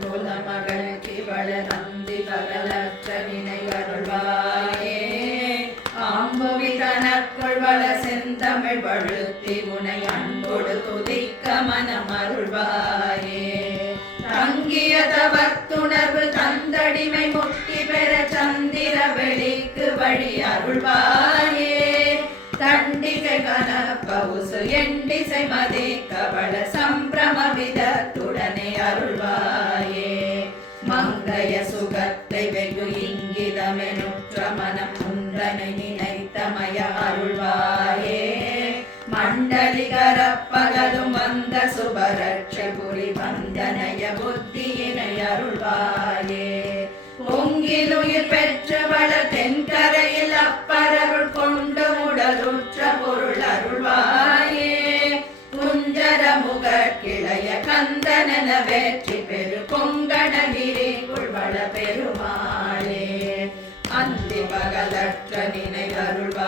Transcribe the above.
புலமகள் திவள நந்தி பகலற்ற நினைவருள்வாயே ஆம்புவி தனக்குள்வள செந்தமிழ் வழுத்தி முனை அன்பொடு துதிக்க மனமருள்வாயே தங்கிய தவத்துணர்வு தந்தடிமை முக்தி பெற சந்திர வெளிக்கு வழி அருள்வாயே தண்டிகை கனப்பவுசு எண்டிசை மதே கவள சம்பிரம விதத்துடனே அருள்வாயே மங்கைய சுகத்தை வெகு இங்கிதமெனுற்ற மனம் முந்தனை நினைத்தமய அருள்வாயே மண்டலிகரப்பகலும் வந்த சுபரட்சை புரி வந்தனைய புத்தியினை அருள்வாயே பொங்கிலுயிர் பெற்றவள தென்கரையில் அப்பரருள் கொண்டு உடலுற்ற பொருள் அருள்வாயே குஞ்சர முக கிளைய கந்தனன வெற்றி பெரு கொங்கணகிரி குள்வள பெருமாளே அந்தி பகலற்ற நினை அருள்வாயே